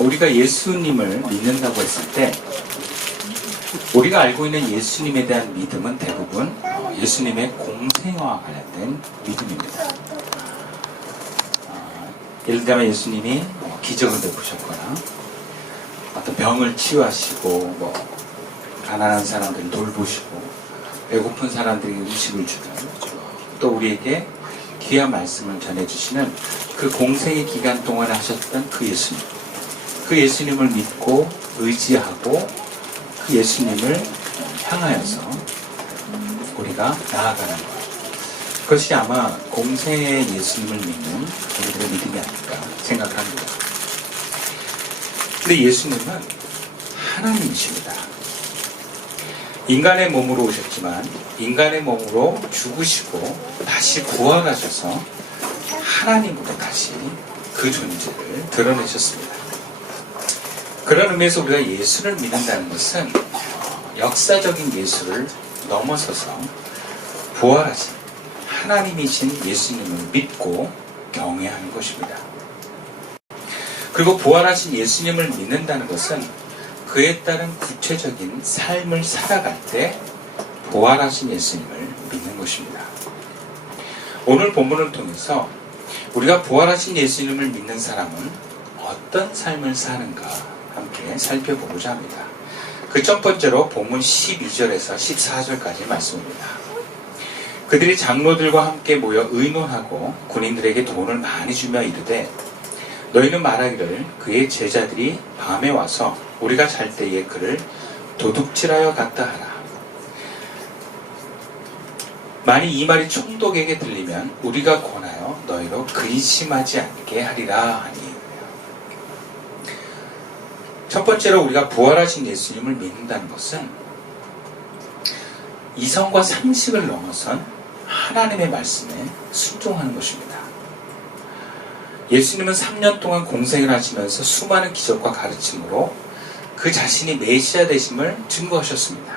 우리가 예수님을 믿는다고 했을 때 우리가 알고 있는 예수님에 대한 믿음은 대부분 예수님의 공생애와 관련된 믿음입니다. 예를 들면 예수님이 기적을 베푸셨거나 어떤 병을 치유하시고 가난한 사람들을 돌보시고 배고픈 사람들에게 음식을 주는, 또 우리에게 귀한 말씀을 전해주시는 그 공생의 기간 동안에 하셨던 그 예수님, 그 예수님을 믿고 의지하고 그 예수님을 향하여서 우리가 나아가는 것, 그것이 아마 공생의 예수님을 믿는 우리들의 믿음이 아닐까 생각을 합니다. 근데 예수님은 하나님이십니다. 인간의 몸으로 오셨지만 인간의 몸으로 죽으시고 다시 부활하셔서 하나님으로 다시 그 존재를 드러내셨습니다. 그런 의미에서 우리가 예수를 믿는다는 것은 역사적인 예수를 넘어서서 부활하신 하나님이신 예수님을 믿고 경외하는 것입니다. 그리고 부활하신 예수님을 믿는다는 것은 그에 따른 구체적인 삶을 살아갈 때 부활하신 예수님을 믿는 것입니다. 오늘 본문을 통해서 우리가 부활하신 예수님을 믿는 사람은 어떤 삶을 사는가 함께 살펴보고자 합니다. 그 첫 번째로 본문 12절에서 14절까지 말씀입니다. 그들이 장로들과 함께 모여 의논하고 군인들에게 돈을 많이 주며 이르되 너희는 말하기를 그의 제자들이 밤에 와서 우리가 잘 때에 그를 도둑질하여 갔다 하라. 만일 이 말이 총독에게 들리면 우리가 권하여 너희로 근심하지 않게 하리라 하니. 첫 번째로 우리가 부활하신 예수님을 믿는다는 것은 이성과 상식을 넘어선 하나님의 말씀에 순종하는 것입니다. 예수님은 3년 동안 공생을 하시면서 수많은 기적과 가르침으로 그 자신이 메시아 되심을 증거하셨습니다.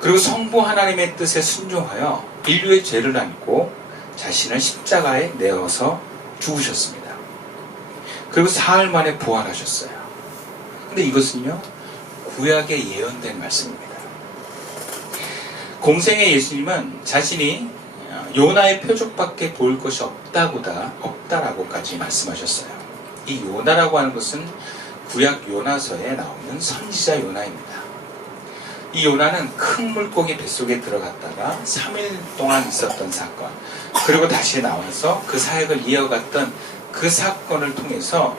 그리고 성부 하나님의 뜻에 순종하여 인류의 죄를 안고 자신을 십자가에 내어서 죽으셨습니다. 그리고 사흘 만에 부활하셨어요. 근데 이것은요, 구약에 예언된 말씀입니다. 공생의 예수님은 자신이 요나의 표적밖에 보일 것이 없다라고까지 말씀하셨어요. 이 요나라고 하는 것은 구약 요나서에 나오는 선지자 요나입니다. 이 요나는 큰 물고기 뱃속에 들어갔다가 3일 동안 있었던 사건, 그리고 다시 나와서 그 사역을 이어갔던 그 사건을 통해서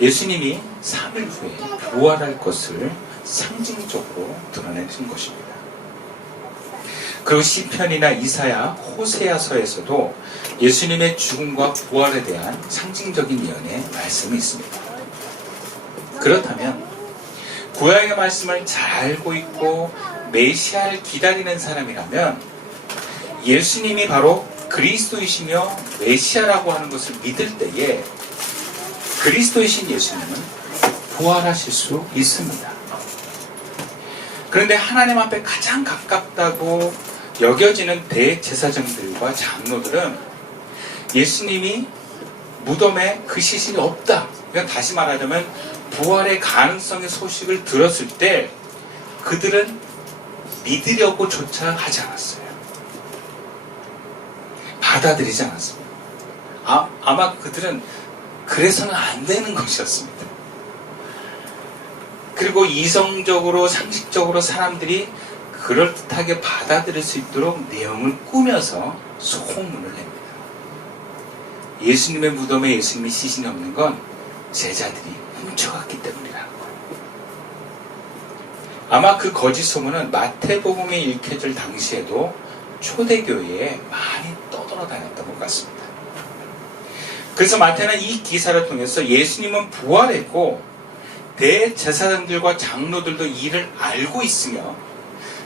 예수님이 3일 후에 부활할 것을 상징적으로 드러내신 것입니다. 그리고 시편이나 이사야, 호세아서에서도 예수님의 죽음과 부활에 대한 상징적인 예언의 말씀이 있습니다. 그렇다면 구약의 말씀을 잘 알고 있고 메시아를 기다리는 사람이라면 예수님이 바로 그리스도이시며 메시아라고 하는 것을 믿을 때에 그리스도이신 예수님은 부활하실 수 있습니다. 그런데 하나님 앞에 가장 가깝다고 여겨지는 대제사장들과 장로들은 예수님이 무덤에 그 시신이 없다, 그러니까 다시 말하자면 부활의 가능성의 소식을 들었을 때 그들은 믿으려고조차 하지 않았어요. 받아들이지 않았습니다. 아마 그들은 그래서는 안 되는 것이었습니다. 그리고 이성적으로 상식적으로 사람들이 그럴듯하게 받아들일 수 있도록 내용을 꾸며서 소문을 냅니다. 예수님의 무덤에 예수님의 시신이 없는 건 제자들이 훔쳐갔기 때문이라는 거예요. 아마 그 거짓 소문은 마태복음에 읽혀질 당시에도 초대교회에 많이 떠돌아다녔던 것 같습니다. 그래서 마태는 이 기사를 통해서 예수님은 부활했고 대제사장들과 장로들도 이를 알고 있으며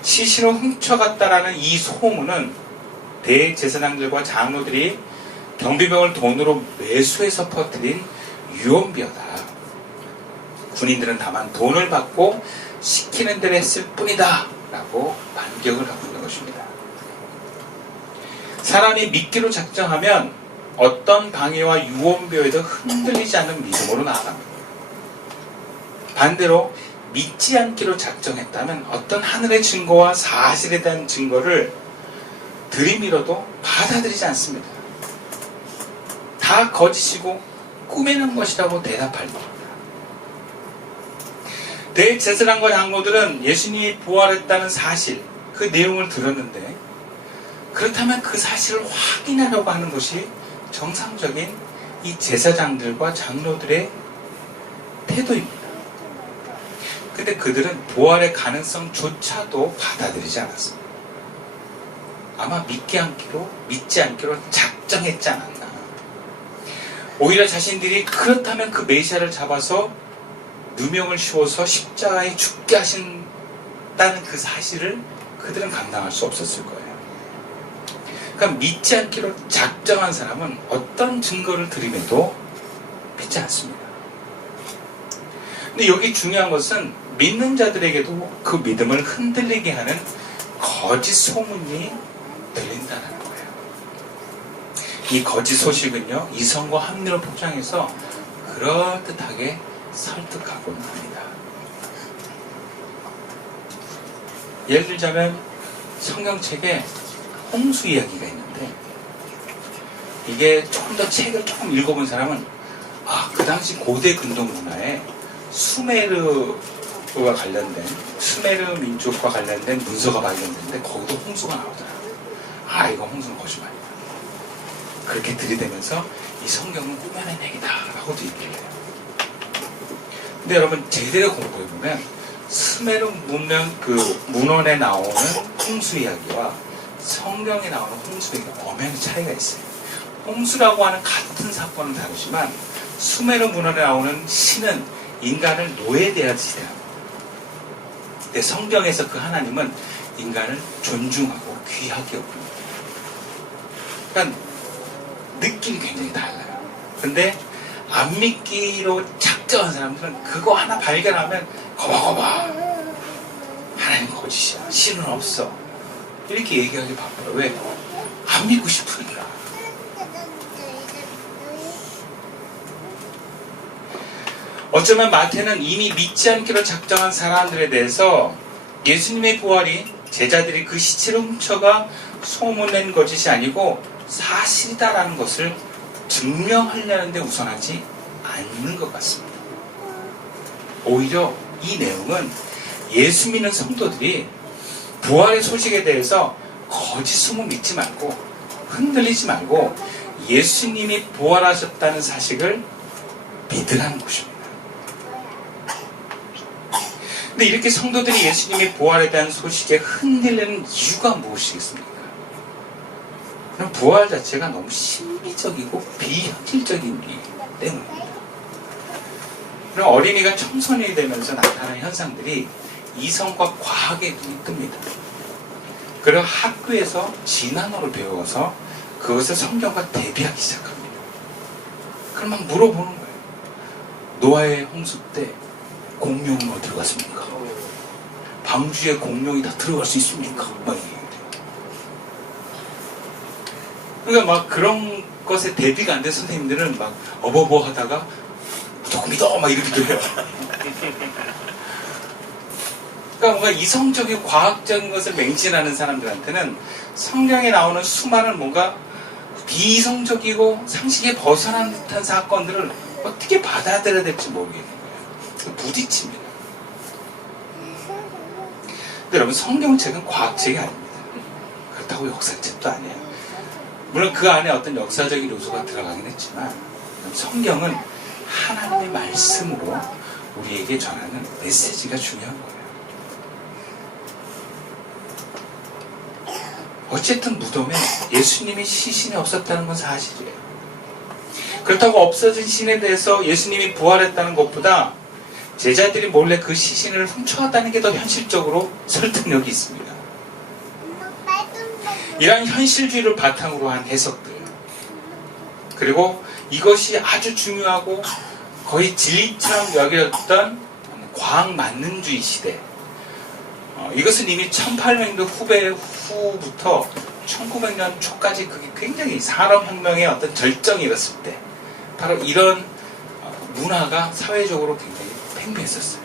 시신을 훔쳐갔다라는 이 소문은 대제사장들과 장로들이 경비병을 돈으로 매수해서 퍼뜨린 유언비어다. 군인들은 다만 돈을 받고 시키는 대로 했을 뿐이다 라고 반격을 하고 있는 것입니다. 사람이 믿기로 작정하면 어떤 방해와 유언비어에도 흔들리지 않는 믿음으로 나아갑니다. 반대로 믿지 않기로 작정했다면 어떤 하늘의 증거와 사실에 대한 증거를 들이밀어도 받아들이지 않습니다. 다 거짓이고 꾸미는 것이라고 대답할 겁니다. 대제사장과 장로들은 예수님이 부활했다는 사실, 그 내용을 들었는데 그렇다면 그 사실을 확인하려고 하는 것이 정상적인 이 제사장들과 장로들의 태도입니다. 근데 그들은 부활의 가능성조차도 받아들이지 않았습니다. 아마 믿지 않기로 작정했지 않았나. 오히려 자신들이 그렇다면 그 메시아를 잡아서 누명을 씌워서 십자가에 죽게 하신다는 그 사실을 그들은 감당할 수 없었을 거예요. 그러니까 믿지 않기로 작정한 사람은 어떤 증거를 들임에도 믿지 않습니다. 근데 여기 중요한 것은 믿는 자들에게도 그 믿음을 흔들리게 하는 거짓 소문이 들린다는 거예요. 이 거짓 소식은요, 이성과 합리를 포장해서 그럴듯하게 설득하곤 합니다. 예를 들자면 성경책에 홍수 이야기가 있는데, 이게 조금 더 책을 조금 읽어본 사람은 그 당시 고대 근동 문화에 수메르와 관련된, 수메르 민족과 관련된 문서가 발견됐는데 거기도 홍수가 나오더라. 이거 홍수는 거짓말이다. 그렇게 들이대면서 이 성경은 꾸며낸 얘기다 라고도 얘기를 해요. 근데 여러분 제대로 공부해보면 수메르 문명 그 문헌에 나오는 홍수 이야기와 성경에 나오는 홍수 이야기가 엄연히 차이가 있어요. 홍수라고 하는 같은 사건은 다르지만 수메르 문헌에 나오는 신은 인간을 노예되어지게 합니다. 근데 성경에서 그 하나님은 인간을 존중하고 귀하게 여깁니다. 그러니까 느낌이 굉장히 달라요. 근데 안 믿기로 작정한 사람들은 그거 하나 발견하면 거봐거봐, 하나님 거짓이야, 신은 없어, 이렇게 얘기하기 바빠요. 왜? 안 믿고 싶으니까. 어쩌면 마태는 이미 믿지 않기로 작정한 사람들에 대해서 예수님의 부활이 제자들이 그 시체를 훔쳐가 소문낸 거짓이 아니고 사실이다라는 것을 증명하려는 데 우선하지 않는 것 같습니다. 오히려 이 내용은 예수 믿는 성도들이 부활의 소식에 대해서 거짓 소문 믿지 말고 흔들리지 말고 예수님이 부활하셨다는 사실을 믿으라는 것입니다. 근데 이렇게 성도들이 예수님의 부활에 대한 소식에 흔들리는 이유가 무엇이겠습니까? 그럼 부활 자체가 너무 신비적이고 비현실적이기 때문입니다. 그럼 어린이가 청소년이 되면서 나타나는 현상들이 이성과 과학의 눈이 뜹니다. 그리고 학교에서 진화론을 배워서 그것을 성경과 대비하기 시작합니다. 그럼 막 물어보는 거예요. 노아의 홍수 때 공룡은 어디로 갔습니까? 방주에 공룡이 다 들어갈 수 있습니까? 막 그러니까 막 그런 것에 대비가 안 된 선생님들은 막 어버버 하다가 무조건 믿어 막 이러기도 해요. 그러니까 뭔가 이성적이고 과학적인 것을 맹신하는 사람들한테는 성경에 나오는 수많은 뭔가 비이성적이고 상식에 벗어난 듯한 사건들을 어떻게 받아들여야 될지 모르겠는 거예요. 부딪힙니다. 근데 여러분 성경책은 과학책이 아닙니다. 그렇다고 역사책도 아니에요. 물론 그 안에 어떤 역사적인 요소가 들어가긴 했지만 성경은 하나님의 말씀으로 우리에게 전하는 메시지가 중요한 거예요. 어쨌든 무덤에 예수님의 시신이 없었다는 건 사실이에요. 그렇다고 없어진 신에 대해서 예수님이 부활했다는 것보다 제자들이 몰래 그 시신을 훔쳐왔다는 게 더 현실적으로 설득력이 있습니다. 이러한 현실주의를 바탕으로 한 해석들, 그리고 이것이 아주 중요하고 거의 진리처럼 여겨졌던 과학만능주의 시대, 이것은 이미 1800년도 후부터 1900년 초까지 그게 굉장히 산업혁명의 어떤 절정이 일었을 때 바로 이런 문화가 사회적으로 굉장히 팽배했었어요.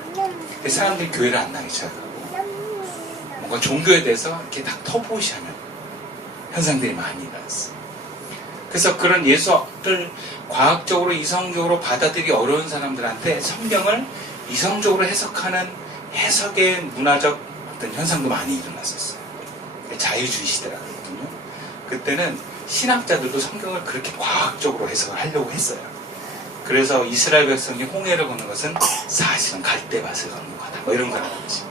사람들이 교회를 안 나기 시작하고 뭔가 종교에 대해서 이렇게 딱 터부시하는 현상들이 많이 일어났어요. 그래서 그런 예수를 과학적으로 이성적으로 받아들이기 어려운 사람들한테 성경을 이성적으로 해석하는 해석의 문화적 어떤 현상도 많이 일어났었어요. 자유주의 시대라거든요. 그때는 신학자들도 성경을 그렇게 과학적으로 해석을 하려고 했어요. 그래서 이스라엘 백성이 홍해를 걷는 것은 사실은 갈대밭을 걷는 거다. 뭐 이런 거라는 거지.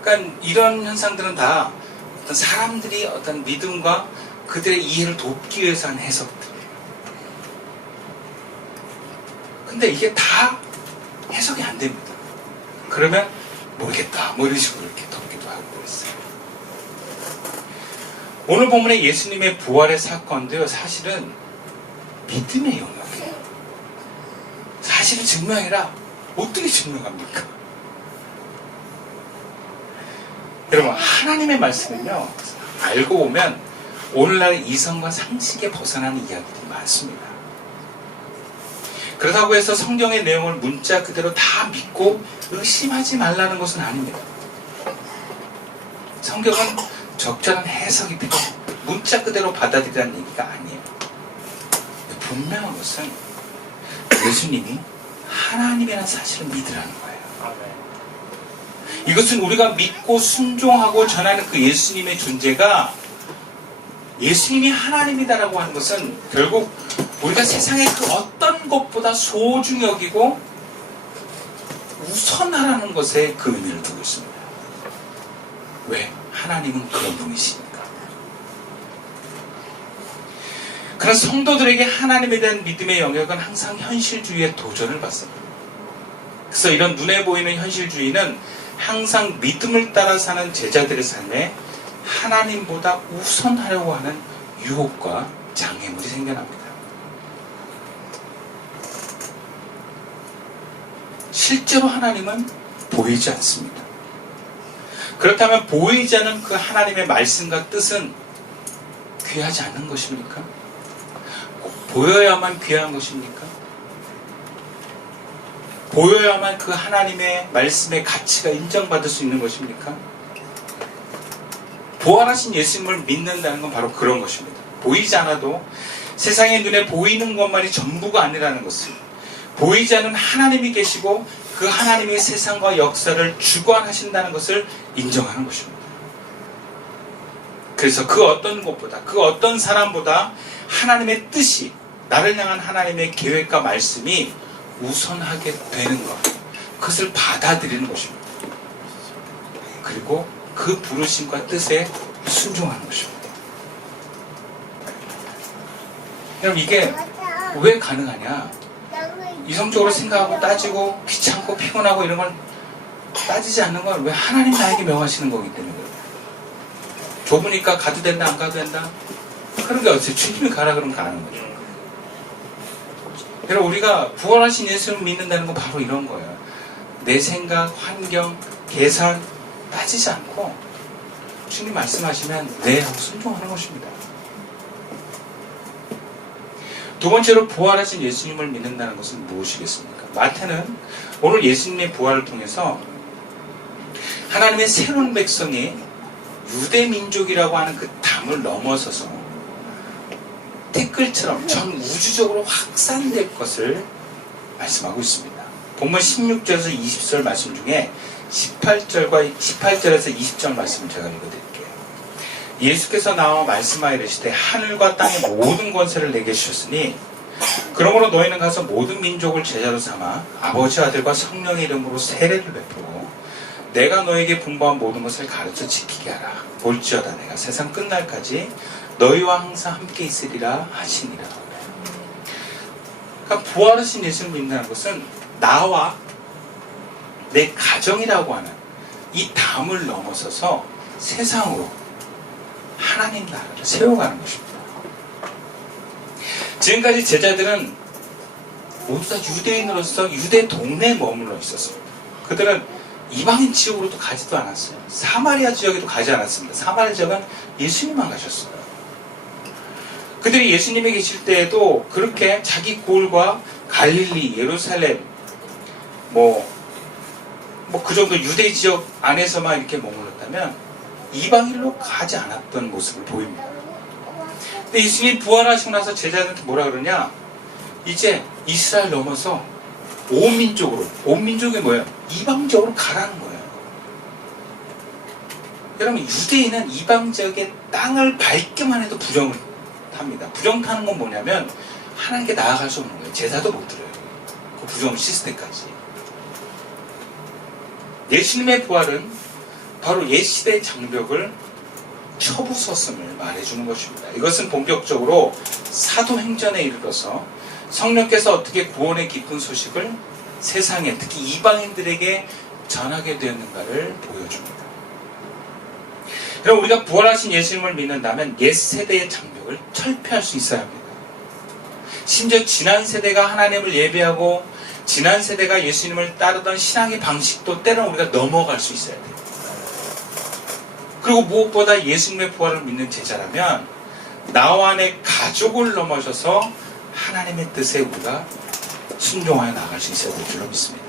그러니까 이런 현상들은 다 어떤 사람들이 어떤 믿음과 그들의 이해를 돕기 위해서 한 해석들이에요. 근데 이게 다 해석이 안 됩니다. 그러면 모르겠다. 뭐 이런 식으로 이렇게 돕기도 하고 그랬어요. 오늘 본문의 예수님의 부활의 사건도요, 사실은 믿음의 영역이에요. 사실은 증명이라 어떻게 증명합니까? 여러분, 하나님의 말씀은요, 알고 보면 오늘날 이성과 상식에 벗어나는 이야기들이 많습니다. 그렇다고 해서 성경의 내용을 문자 그대로 다 믿고 의심하지 말라는 것은 아닙니다. 성경은 적절한 해석이 필요합니다. 문자 그대로 받아들이라는 얘기가 아니에요. 분명한 것은 예수님이 하나님이라는 사실을 믿으라는 거예요. 이것은 우리가 믿고 순종하고 전하는 그 예수님의 존재가 예수님이 하나님이다라고 하는 것은 결국 우리가 세상의 그 어떤 것보다 소중히 여기고 우선하라는 것에 그 의미를 두고 있습니다. 왜? 하나님은 그런 분이시니까. 그런 성도들에게 하나님에 대한 믿음의 영역은 항상 현실주의의 도전을 받습니다. 그래서 이런 눈에 보이는 현실주의는 항상 믿음을 따라 사는 제자들의 삶에 하나님보다 우선하려고 하는 유혹과 장애물이 생겨납니다. 실제로 하나님은 보이지 않습니다. 그렇다면 보이지 않은 그 하나님의 말씀과 뜻은 귀하지 않은 것입니까? 꼭 보여야만 귀한 것입니까? 보여야만 그 하나님의 말씀의 가치가 인정받을 수 있는 것입니까? 부활하신 예수님을 믿는다는 건 바로 그런 것입니다. 보이지 않아도 세상의 눈에 보이는 것만이 전부가 아니라는 것을, 보이지 않는 하나님이 계시고 그 하나님의 세상과 역사를 주관하신다는 것을 인정하는 것입니다. 그래서 그 어떤 것보다, 그 어떤 사람보다 하나님의 뜻이, 나를 향한 하나님의 계획과 말씀이 우선하게 되는 것, 그것을 받아들이는 것입니다. 그리고 그 부르심과 뜻에 순종하는 것입니다. 여러분, 이게 왜 가능하냐? 이성적으로 생각하고 따지고 귀찮고 피곤하고 이런 걸 따지지 않는 건 왜 하나님 나에게 명하시는 거기 때문에 그래요. 좁으니까 가도 된다 안 가도 된다? 그런 게 어때요? 주님이 가라 그러면 가는 거죠. 여러분, 우리가 부활하신 예수를 믿는다는 건 바로 이런 거예요. 내 생각, 환경, 계산 따지지 않고 주님 말씀하시면 네 하고 순종하는 것입니다. 두 번째로 부활하신 예수님을 믿는다는 것은 무엇이겠습니까? 마태는 오늘 예수님의 부활을 통해서 하나님의 새로운 백성이 유대민족이라고 하는 그 담을 넘어서서 댓글처럼 전 우주적으로 확산될 것을 말씀하고 있습니다. 본문 16절에서 20절 말씀 중에 18절에서 20절 말씀을 제가 읽어드릴게요. 예수께서 나와 말씀하여 이르시되 하늘과 땅의 모든 권세를 내게 주셨으니 그러므로 너희는 가서 모든 민족을 제자로 삼아 아버지 아들과 성령의 이름으로 세례를 베푸고 내가 너에게 분부한 모든 것을 가르쳐 지키게 하라. 볼지어다 내가 세상 끝날까지 너희와 항상 함께 있으리라 하시니라. 그러니까 부활하신 예수를 믿는다는 것은 나와 내 가정이라고 하는 이 담을 넘어서서 세상으로 하나님 나라를 세워가는 것입니다. 지금까지 제자들은 모두 다 유대인으로서 유대 동네에 머물러 있었습니다. 그들은 이방인 지역으로도 가지도 않았어요. 사마리아 지역에도 가지 않았습니다. 사마리아 지역은 예수님만 가셨어요. 그들이 예수님이 계실 때에도 그렇게 자기 고을과 갈릴리, 예루살렘, 그 정도 유대 지역 안에서만 이렇게 머물렀다면 이방인으로 가지 않았던 모습을 보입니다. 근데 예수님이 부활하시고 나서 제자들한테 뭐라 그러냐? 이제 이스라엘 넘어서 온 민족이 뭐예요? 이방적으로 가라는 거예요. 여러분, 유대인은 이방 지역의 땅을 밟기만 해도 부정을 합니다. 부정타는 건 뭐냐면 하나님께 나아갈 수 없는 거예요. 제사도 못 드려요. 그 부정 시스템까지. 예수님의 부활은 바로 옛시대의 장벽을 쳐부쉈음을 말해주는 것입니다. 이것은 본격적으로 사도행전에 이르러서 성령께서 어떻게 구원의 기쁜 소식을 세상에, 특히 이방인들에게 전하게 되었는가를 보여줍니다. 그럼 우리가 부활하신 예수님을 믿는다면 옛 세대의 장벽을 철폐할 수 있어야 합니다. 심지어 지난 세대가 하나님을 예배하고 지난 세대가 예수님을 따르던 신앙의 방식도 때로는 우리가 넘어갈 수 있어야 돼요. 그리고 무엇보다 예수님의 부활을 믿는 제자라면 나와 내 가족을 넘어서서 하나님의 뜻에 우리가 순종하여 나갈 수 있어야 될 줄로 믿습니다.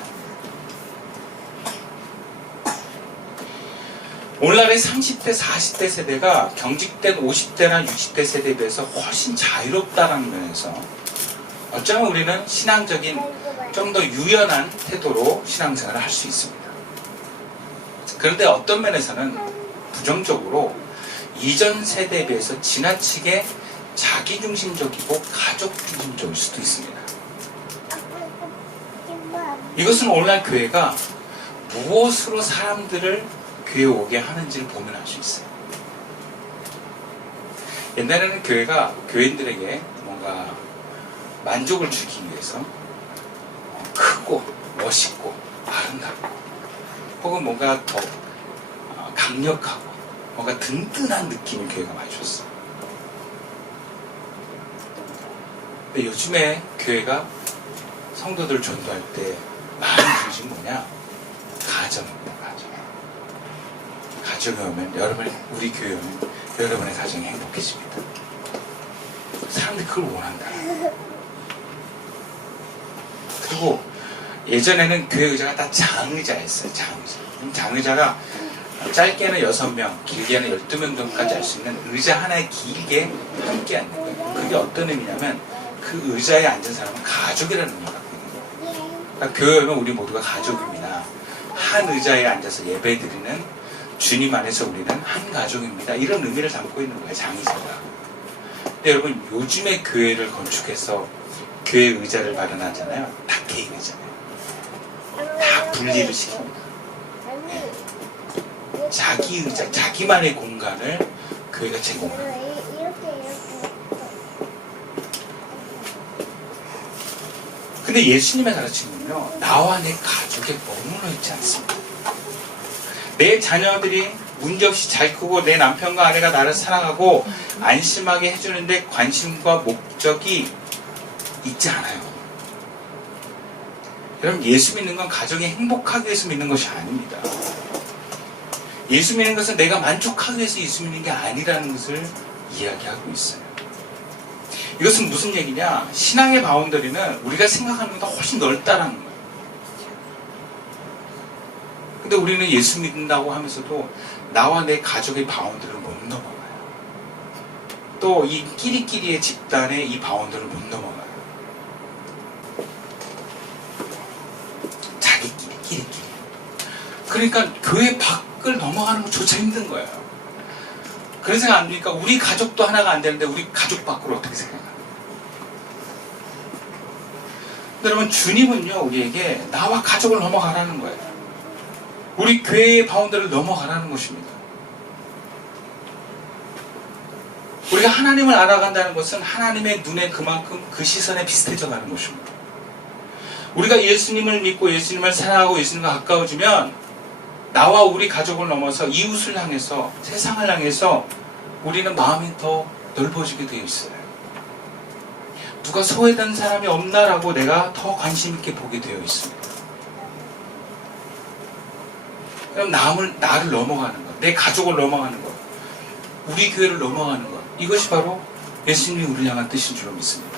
오늘날의 30대, 40대 세대가 경직된 50대나 60대 세대에 비해서 훨씬 자유롭다는 면에서 어쩌면 우리는 신앙적인 좀 더 유연한 태도로 신앙생활을 할 수 있습니다. 그런데 어떤 면에서는 부정적으로 이전 세대에 비해서 지나치게 자기중심적이고 가족중심적일 수도 있습니다. 이것은 오늘날 교회가 무엇으로 사람들을 교회에 오게 하는지를 보면 알 수 있어요. 옛날에는 교회가 교인들에게 뭔가 만족을 주기 위해서 크고 멋있고 아름답고 혹은 뭔가 더 강력하고 뭔가 든든한 느낌을 교회가 많이 줬어요. 근데 요즘에 교회가 성도들 전도할 때 많은 중심이 뭐냐? 가정입니다. 가정에 오면 우리 교회에 오면 여러분의 가정이 행복해집니다. 사람들이 그걸 원한다. 그리고 예전에는 교회 의자가 다 장의자였어요. 장의자가 짧게는 6명, 길게는 12명 정도까지 할 수 있는 의자 하나에 길게 함께 앉는 거예요. 그게 어떤 의미냐면 그 의자에 앉은 사람은 가족이라는 의미가 있거든요. 그러니까 교회 오면 우리 모두가 가족입니다. 한 의자에 앉아서 예배드리는 주님 안에서 우리는 한 가족입니다. 이런 의미를 담고 있는 거예요. 장의자가. 근데 여러분, 요즘에 교회를 건축해서 교회 의자를 마련하잖아요. 다 개인 의자예요. 다 분리를 시킵니다. 네. 자기 의자, 자기만의 공간을 교회가 제공합니다. 근데 예수님의 가르침은요, 나와 내 가족에 머물러 있지 않습니다. 내 자녀들이 문제없이 잘 크고 내 남편과 아내가 나를 사랑하고 안심하게 해주는데 관심과 목적이 있지 않아요. 여러분, 예수 믿는 건 가정이 행복하기 위해서 믿는 것이 아닙니다. 예수 믿는 것은 내가 만족하기 위해서 예수 믿는 게 아니라는 것을 이야기하고 있어요. 이것은 무슨 얘기냐? 신앙의 바운더리는 우리가 생각하는 것보다 훨씬 넓다라는 거예요. 근데 우리는 예수 믿는다고 하면서도 나와 내 가족의 바운더리를 못 넘어가요. 또 이 끼리끼리의 집단의 이 바운더리를 못 넘어가요. 자기끼리. 그러니까 교회 밖을 넘어가는 것조차 힘든 거예요. 그런 생각 안 드니까 우리 가족도 하나가 안 되는데 우리 가족 밖으로 어떻게 생각해요? 여러분, 주님은요, 우리에게 나와 가족을 넘어가라는 거예요. 우리 교회의 바운더리를 넘어가라는 것입니다. 우리가 하나님을 알아간다는 것은 하나님의 눈에 그만큼 그 시선에 비슷해져 가는 것입니다. 우리가 예수님을 믿고 예수님을 사랑하고 예수님과 가까워지면 나와 우리 가족을 넘어서 이웃을 향해서 세상을 향해서 우리는 마음이 더 넓어지게 되어 있어요. 누가 소외된 사람이 없나라고 내가 더 관심 있게 보게 되어 있습니다. 그럼 나를 넘어가는 것, 내 가족을 넘어가는 것, 우리 교회를 넘어가는 것, 이것이 바로 예수님이 우리를 향한 뜻인 줄로 믿습니다.